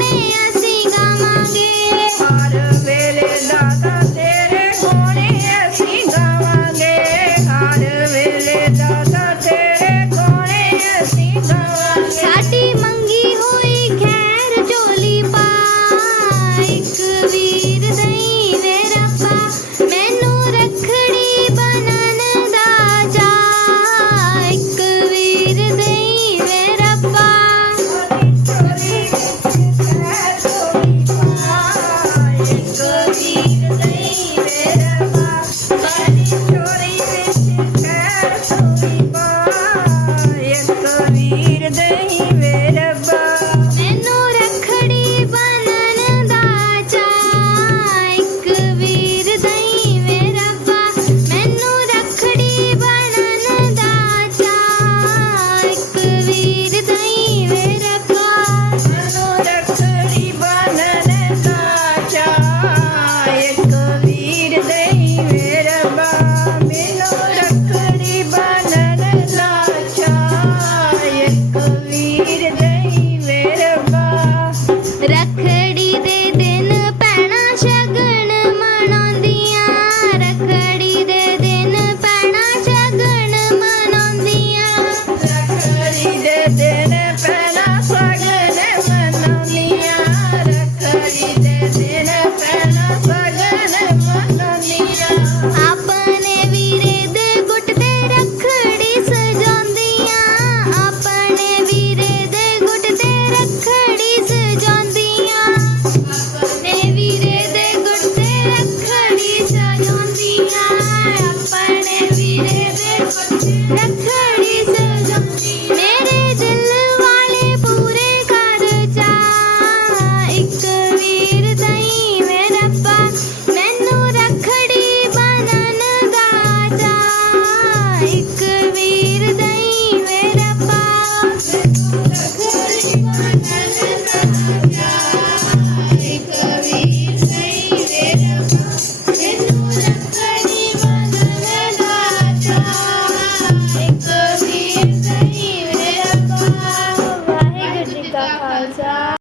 রে